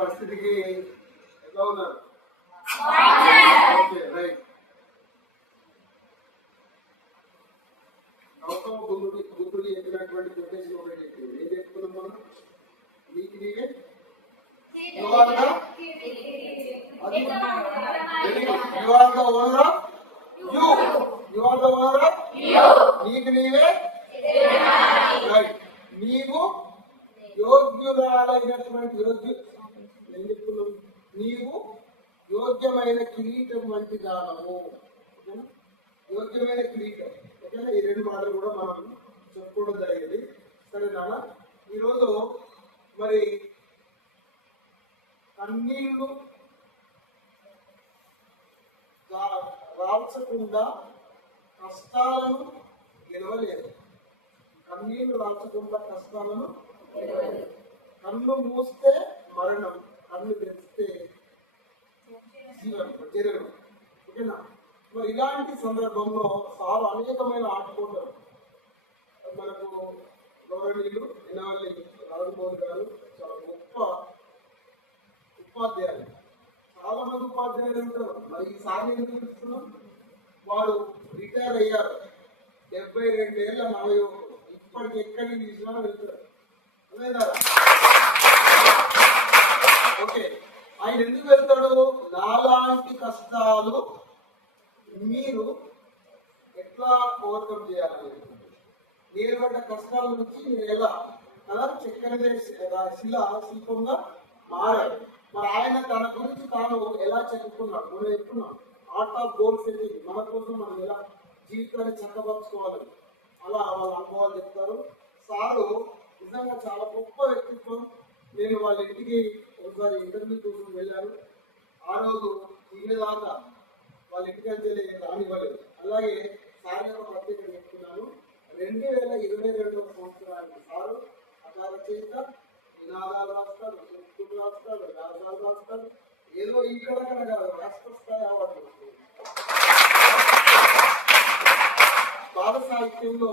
పరిస్థితికి ఎలా ఉన్నారు? రైట్. గౌతమ బుద్ధుడు చెప్పినటువంటి కొటేషన్ ఒకటి చెప్పింది. ఏం చెప్పుకున్నాం మనం? నీకు నీవే you are the owner of you. You are the owner of you. నీకు నీవే రైట్. నీవు యోగ్యురాలైనటువంటి ఏం చెప్తున్నాం? నీవు యోగ్యమైన కిరీటం వంటి దానము. యోగ్యమైన కిరీటం. ఓకేనా? ఈ రెండు మాటలు కూడా మనం చెప్పుకోవడం జరిగింది. సరేనా? ఈరోజు మరి కన్నీళ్లు రాల్చకుండా కష్టాలను గెలవలేదు. కన్నీళ్లు రాల్చకుండా కష్టాలను కన్ను మూస్తే మరణం, కన్ను తెరిస్తే జీవనం, జరగడం. ఓకేనా? మరి ఇలాంటి సందర్భంలో చాలా అనేకమైన ఆటపోటారు. మనకు గౌరవనీయులు ఎనవల్లి రాజమోహన్ గారు చాలా గొప్ప ఉపాధ్యాయులు. చాలా మంది ఉపాధ్యాయులు ఉంటారు. మరి ఈసారి ఎందుకు చూస్తున్నాం? వారు రిటైర్ అయ్యారు. 72 ఏళ్ళ నవయువకుడు. ఇప్పటికి ఎక్కడికి తీసినా వెళ్తారు. ఓకే, ఆయన ఎందుకు వెళ్తాడు? నాలాంటి కష్టాలు మీరు ఎట్లా ఓవర్కమ్ చేయాలి? నేను పడ్డ కష్టాల నుంచి మీరు ఎలా కదా చక్కెర శిల్పంగా మారాడు. మరి ఆయన తన గురించి తాను ఎలా చెప్పుకున్నాడు? మనం చెప్పుకున్నాం ఆర్ట్ ఆఫ్ గోల్ సెట్టింగ్. మన కోసం మనం ఎలా జీవితాన్ని చక్కపరచుకోవాలి, అలా వాళ్ళ అనుభవాలు చెప్తారు. సారు నిజంగా చాలా గొప్ప వ్యక్తిత్వం. నేను వాళ్ళ ఇంటికి ఒకసారి ఇంటర్వ్యూ కోసం వెళ్ళాను. ఆ రోజు ఇన్ని దాకా వాళ్ళ ఇంటికి వెళ్ళి రానివ్వలేదు. అలాగే సార్ యొక్క ప్రత్యేకత చెప్తున్నాను. 2022 సంవత్సరానికి సారు అకాల చేత నినాదాలు రాస్తారు, చెప్పులు రాస్తారు, వ్యాసాలు రాస్తారు. ఏదో ఇక్కడ కాదు, రాష్ట్ర స్థాయి అవార్డు. బాల సాహిత్యంలో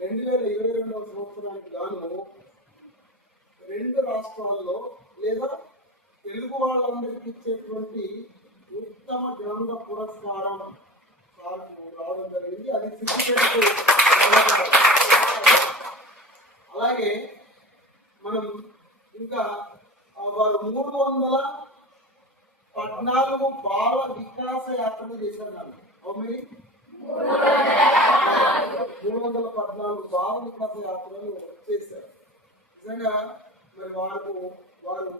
2022 సంవత్సరానికి గాను 2 రాష్ట్రాల్లో లేదా తెలుగు వాళ్ళందరికీ ఇచ్చేటువంటి ఉత్తమ గ్రంథ పురస్కారం రావడం జరిగింది. అది సిద్ధిపేటకు. అలాగే మనం ఇంకా వారు 314 బాల వికాస యాత్రలు చేశారు. 314 బాల వికాస యాత్రలు చేశారు. నిజంగా మరి వారు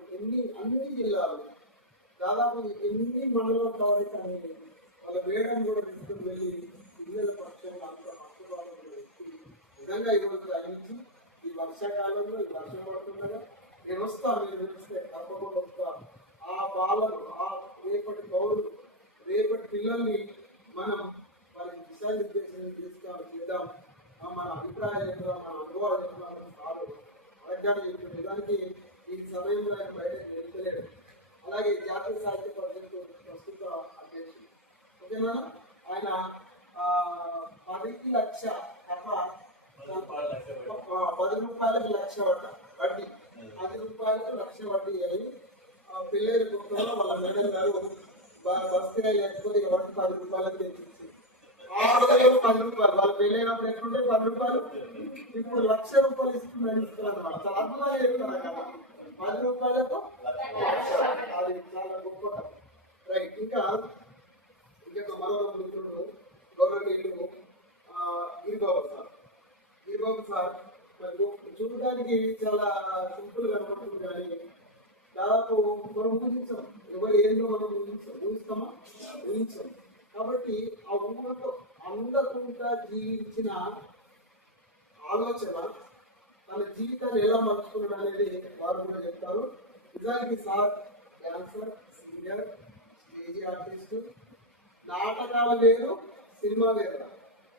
అన్ని జిల్లాలు దాదాపు ఎన్ని మండలం కవరేజ్ అనేది వాళ్ళ వేయడం కూడా తీసుకుని వెళ్ళి పిల్లల పక్షంగా అంత అర్థభావం వ్యక్తి నిజంగా ఈరోజు అయించి ఈ వర్షాకాలంలో ఈ వర్షం పడుతుండగా నేను వస్తాను, మీరు పిలిస్తే తప్పకుండా వస్తాను. ఆ బాలను, ఆ రేపటి పౌరులు, రేపటి పిల్లల్ని మనం వాళ్ళకి దిశానిర్దేశం చేద్దాం. మన అభిప్రాయాలు చెప్తాం, మన అనుభవాలు చెప్తాం. సారు అడగానే చెప్తుంది. నిజానికి ఈ సమయంలో ఆయన బయటకు వెళ్తలేడు. అలాగే జాతీయ సాహిత్య పరిషత్ ప్రస్తుత అధ్యక్షుడు. ఓకేనా? ఆయన 10 లక్ష కథ 10 రూపాయలకు లక్ష వడ్డీ, 10 రూపాయలకు లక్ష వడ్డీ అని పిల్లల పుస్తకంలో వాళ్ళ మేడం గారు బస్తీగా లేకపోతే వడ్డీ 10 రూపాయలకు తెచ్చింది. ఆ రోజు 10 రూపాయలు వాళ్ళ పెళ్ళైనప్పుడు ఎట్లుంటే 10 రూపాయలు, ఇప్పుడు 1,00,000 రూపాయలు ఇస్తుందని ఇస్తున్నారు అన్నమాట. చాలా అద్భుతంగా చెప్తున్నారు కదా. 10 రూపాయలకు అది చాలా గొప్ప. రైట్. ఇంకా మరో మిత్రుడు గౌరవనీయులు ఈబాబు సార్ మరి చూడడానికి చాలా సింపుల్ కనపడుతుంది, కానీ దాదాపు మనం ఊహించాం. ఎవరు ఏందో మనం ఊహిస్తాం. కాబట్టి ఆ ఊహతో అందకుండా జీవించిన ఆలోచన తన జీవితాన్ని ఎలా మర్చుకున్నాడు అనేది వారు కూడా చెప్తారు. నిజానికి sir dancer, singer, stage artist. నాటకాలు వేరు, సినిమా వేరు.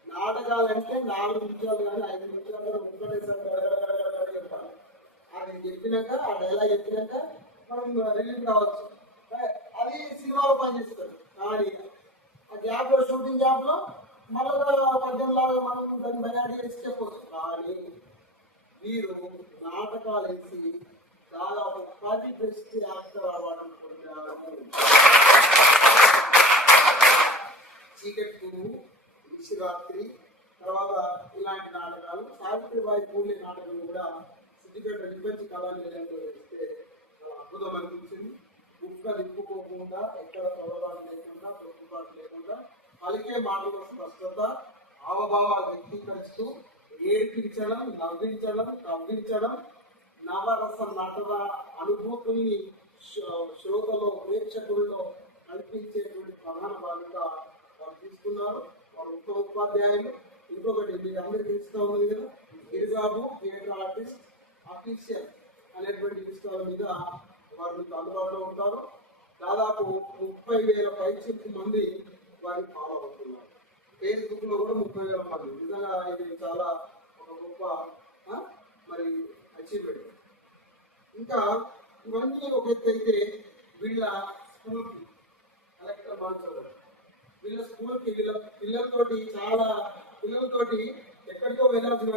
నాటకాలంటే 4 నిమిషాలు కానీ 5 నిమిషాలు కానీ ఒక్కటేసారి చెప్పాలి. అది చెప్పినాక, ఆ డైలాగ్ చెప్పినాక మనం రిలీజ్ కావచ్చు. అది సినిమాలో పనిచేస్తుంది. కానీ ఆ గ్యాప్ లో, షూటింగ్ గ్యాప్ లో మళ్ళా పద్యంలాగా మనం దాన్ని బయాడి చేసి చెప్పవచ్చు. కానీ వీరు నాటకాలు వేసి దాదాపు 10 బెస్ట్ యాక్టర్ అవార్డులు పొందారు. చీకటి పువ్వు, విషరాత్రి, తర్వాత ఇలాంటి నాటకాలు, సావిత్రిబాయి పూలే నాటకం కూడా సిద్దిపేట విపంచి కళానిలయంలో వేస్తే చాలా అద్భుతం అనిపించింది. బుక్క దిప్పుకోకుండా, ఎక్కడ తొలబాటు లేకుండా, తొట్టుబాటు లేకుండా పలికే మాటల స్పష్టత, హావభావాలు వ్యక్తీకరిస్తూ ఏడ్పించడం, నవ్వించడం, కవ్వించడం, నవరస నటన అనుభూతుల్ని శ్రోతలో, ప్రేక్షకుల్లో కల్పించేటువంటి ప్రధాన బాధ్యత వారు తీసుకున్నారు. వారు ఉత్తమ ఉపాధ్యాయులు. ఇంకొకటి మీకు అందరికీ ఇష్టం ఉంది కదా, గిరిబాబు థియేటర్ ఆర్టిస్ట్ అఫీషియల్ అనేటువంటి ఇష్టాల మీద వారు మీకు అందుబాటులో ఉంటారు. దాదాపు 30,000 పైచిలకు మంది వారిని ఫాలో అవుతున్నారు. ఫేస్బుక్ లో కూడా 30,000 మంది. నిజంగా ఇది చాలా ఒక గొప్ప మరి అచీవ్మెంట్. ఇంకా ఇవన్నీ ఒక ఎత్తు అయితే వీళ్ళ స్కూల్కి కలెక్టర్ మార్చారు. వీళ్ళ స్కూల్కి వీళ్ళ పిల్లలతోటి ఎక్కడికో వెళ్ళాల్సిన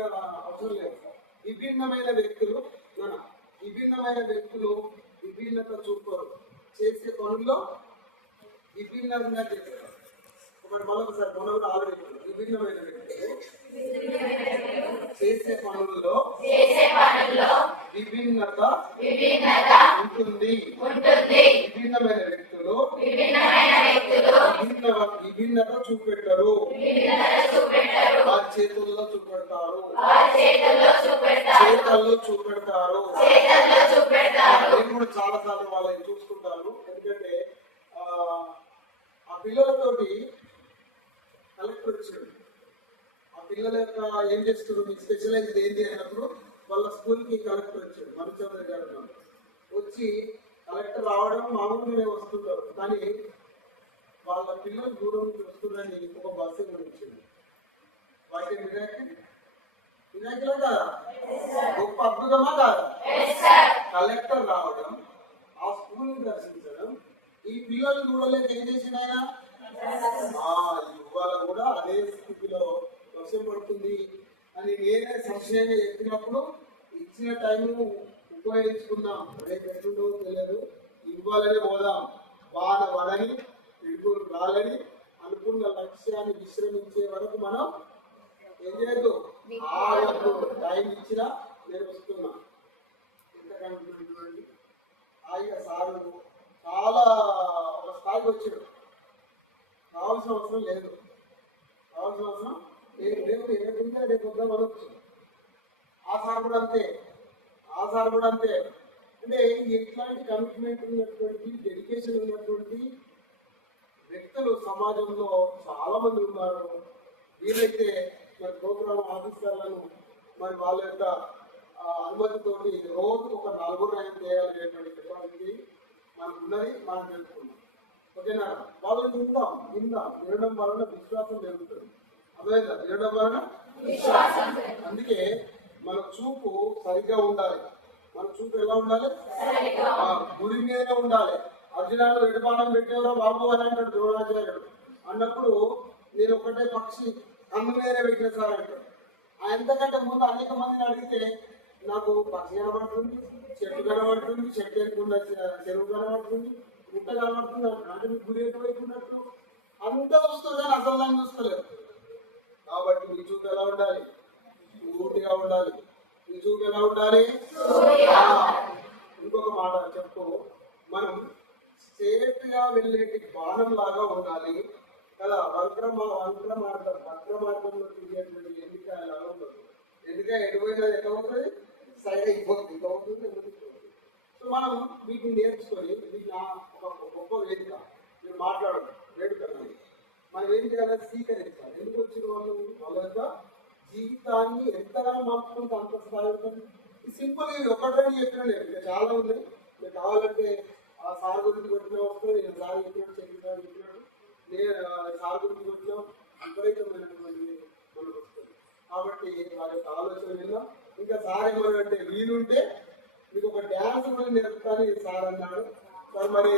అవసరం లేదు. విభిన్నమైన వ్యక్తులు విభిన్నత చూపుకోరు, చేసే పనుల్లో విభిన్నంగా చేస్తారు. మరి మరొకసారి మన కూడా ఆల్రెడీ విభిన్నమైన వ్యక్తులు చేసే పనుల్లో విభిన్నత ఉంటుంది. విభిన్నమైన వ్యక్తులు విభిన్నత చూపెట్టరు, వారి చేతుల్లో చూపెడతారు, చేతల్లో చూపెడతారు. నేను కూడా చాలా సార్లు వాళ్ళని చూసుకుంటాను. ఎందుకంటే ఆ పిల్లలతోటి కలెక్టర్ వచ్చాడు. ఆ పిల్లల యొక్క ఏం చేస్తారు, మీకు స్పెషలైజ్డ్ ఏంటి అన్నప్పుడు వాళ్ళ స్కూల్కి కలెక్టర్ వచ్చాడు. మనుచంద్ర గారు వచ్చి కలెక్టర్ రావడం మామూలుగానే వస్తుంటారు, కానీ వాళ్ళ పిల్లలు దూరం నుంచి వస్తుందని ఒక బస్సు వచ్చింది. వాటి వినాయకులా కాదా? గొప్ప అద్భుతమా కాదా? కలెక్టర్ రావడం, ఆ స్కూల్ని దర్శించడం, ఈ పిల్లలు చూడలేక ఏం చేసిన ఆయన ఇవాళ కూడా అదే స్థితిలో వర్షం పడుతుంది అని నేనే సంశయంగా చెప్పినప్పుడు ఇచ్చిన టైంను ఉపయోగించుకుందాం. రేపు ఎట్లుండో తెలియదు, ఇవ్వాలని పోదాం, వాన పడని పిడుగులు రాలని అనుకున్న లక్ష్యాన్ని విశ్రమించే వరకు మనం ఏం చేయదు. టైం ఇచ్చినా నేను వస్తున్నా. ఎంతకంటే హాయిగా సారు చాలా ఒక స్థాయికి వచ్చాడు. కావాల్సిన అవసరం లేదు. రేపు ఎక్కడుంటే రేపు వద్దాం అనొచ్చు. ఆ సార్ కూడా అంతే. అంటే ఇట్లాంటి కమిట్మెంట్ ఉన్నటువంటి, డెడికేషన్ ఉన్నటువంటి వ్యక్తులు సమాజంలో చాలా మంది ఉన్నారు. వీలైతే మరి ప్రోగ్రామ్ ఆఫీసర్లను మరి వాళ్ళ యొక్క అనుమతితోటి రోజు ఒక 4 ఆయన చేయాలనేటువంటి కెపాసిటీ మనకు ఉన్నది, మనం తెలుసుకున్నాం. ఓకేనా? వాళ్ళని వినడం వలన విశ్వాసం పెరుగుతుంది. అర్థమైందా? వినడం వలన విశ్వాసం. అందుకే మన చూపు సరిగ్గా ఉండాలి. మన చూపు ఎలా ఉండాలి? గురి మీదనే ఉండాలి. అర్జునాడు రెడ్డిపానం పెట్టేవరా బాబు అని అంటాడు ద్రోణాచార్యుడు. అన్నప్పుడు నేను ఒకటే పక్షి కన్ను మీదనే పెట్టిన సార్ అంటాడు. ఎంతకంటే ముందు అనేక మందిని అడిగితే నాకు పక్షి కనబడుతుంది, చెట్టు కనబడుతుంది, చెట్టు ఎదుగుండా చెరువు కనబడుతుంది, గుట్ట కనబడుతుంది. అంటే మీకు గురి ఎటువైపు ఉన్నట్టు అంతా చూస్తారు కానీ అసలు దాన్ని చూస్తలేదు. కాబట్టి మీ చూపు ఎలా ఉండాలి? పూర్తిగా ఉండాలి. మీ చూపు ఎలా ఉండాలి? ఇంకొక మాట చెప్పు, మనం స్ట్రేట్ గా వెళ్ళేటి బాణం లాగా ఉండాలి కదా. వక్ర మార్గంలో తిరిగేటువంటి ఎన్నిక ఎలా ఉంటుంది? ఎన్నిక ఎటువైనా ఎక్కవుతుంది, సైడ్ అయిపోతుంది, అవుతుంది. సో మనం వీటిని నేర్చుకొని ఒక గొప్ప వేదిక మీరు మాట్లాడదు వేడుక మనం ఏం చేయాలి? స్వీకరించాలి. ఎందుకు వచ్చిన వాళ్ళు వాళ్ళ యొక్క జీవితాన్ని ఎంతగానో మార్చుకుంటే అంత స్థాయి. సింపుల్ ఇది ఒకటని చెప్పిన లేదు, ఇంకా చాలా ఉంది. మీరు కావాలంటే ఆ సార్ గురించి కొట్టినా వస్తుంది, నేను సార్ చెప్పినట్టు చెప్పినాడు, నేను సార్ గురించి కొట్టినా విపరీతమైనటువంటి మనకు వస్తుంది. కాబట్టి వారి యొక్క ఆలోచన విన్నాం. ఇంకా సార్ ఏమన్నాడంటే వీలుంటే మీకు ఒక డ్యాన్స్ కూడా నేర్పుతాను సార్ అన్నాడు. సార్ మరి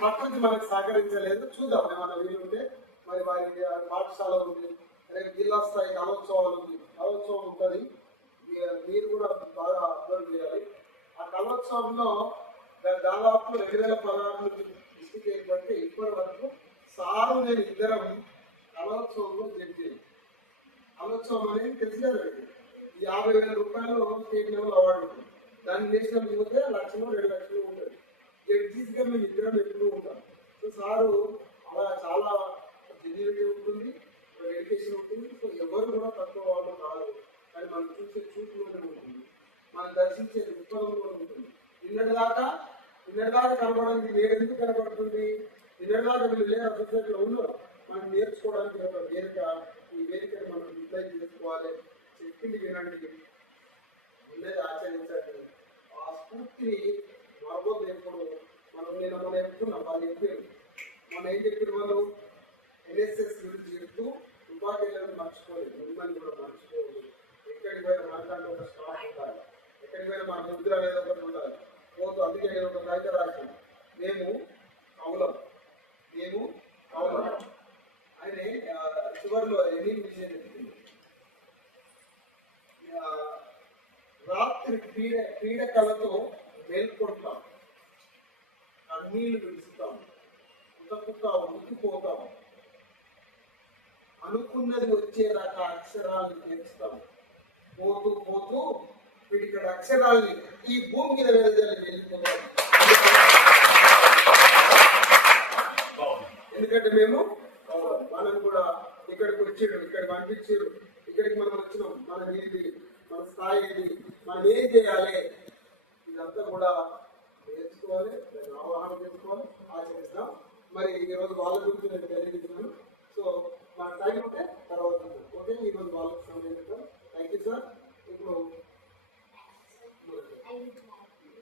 ప్రకృతి మనకు సహకరించలేదు, చూద్దాం ఏమన్నా వీలుంటే. మరి వారికి పాఠశాల ఉంది, రేపు జిల్లా స్థాయి కళోత్సవం ఉంటుంది. మీరు కూడా బాగా అబ్జర్వ్ చేయాలి. ఆ కళోత్సవంలో దాదాపు 2016 డిస్ట్రిక్ట్ ఏంటంటే ఇప్పటి వరకు సారు నేను ఇద్దరం కళోత్సవంలో జడ్జి. కళోత్సవం అనేది తెలుసు కదండి, 50,000 రూపాయలు స్టేట్ లెవెల్ అవార్డు ఉంటుంది. దాన్ని నేషనల్ పోతే 1,00,000 2 లక్షలు ఉంటుంది. జడ్జీస్గా మేము ఇద్దరం ఎప్పుడు ఉంటాం. సో సారు అలా చాలా జెన్యూనిటీ ఉంటుంది, డెడికేషన్ ఉంటుంది. సో ఎవరు కూడా తక్కువ వాళ్ళు కాదు. కానీ మనం చూసే చూపులోనే ఉంటుంది, మనం దర్శించే దృక్పథం కూడా ఉంటుంది. నిన్నటిదాకా కనపడానికి వేరే ఎందుకు కనపడుతుంది? నిన్నటిదాకా వీళ్ళు లేదా సొసైటీలో ఉన్నారు. మనం నేర్చుకోవడానికి ఒక వేదిక, ఈ వేదికని మనం యూటిలైజ్ చేసుకోవాలి. చెప్పింది వినండి, ఉన్నది ఆచరించండి. ఆ స్ఫూర్తిని మరొకటి ఎప్పుడు నేను మనం చెప్తున్నాం. వాళ్ళు చెప్పారు, మనం ఏం చెప్పిన వాళ్ళు ఎన్ఎస్ఎస్ గురించి చెప్తూ తుపాకీలను మర్చిపోలేదు, మిమ్మల్ని కూడా మర్చిపోలేదు. ఎక్కడికి పోయినా మనకంటే ఒక స్టాఫ్ ఉండాలి, ఎక్కడికి పోయినా మన ముద్ర ఏదో ఒకటి ఉండాలి. పోతూ అందుకే నేను ఒక కాగితం రాశాను, మేము కౌలం ఆయన చివరిలో ఎన్ని విషయం చెప్తుంది. రాత్రి పీడకలతో మేల్కొంటాం, కన్నీళ్లు విడుస్తాం, ఉడికిపోతాం, అనుకున్నది వచ్చేదాకా అక్షరాలు నేర్చుతాం. పోతూ వీడిక్కడ అక్షరాల్ని ఈ భూమి మీద వెళ్ళిపోతాం. ఎందుకంటే మేము మనం కూడా ఇక్కడికి వచ్చాడు, ఇక్కడికి పంపించారు, ఇక్కడికి మనం వచ్చినాం. మన నీది, మన స్థాయి, మనం ఏం చేయాలి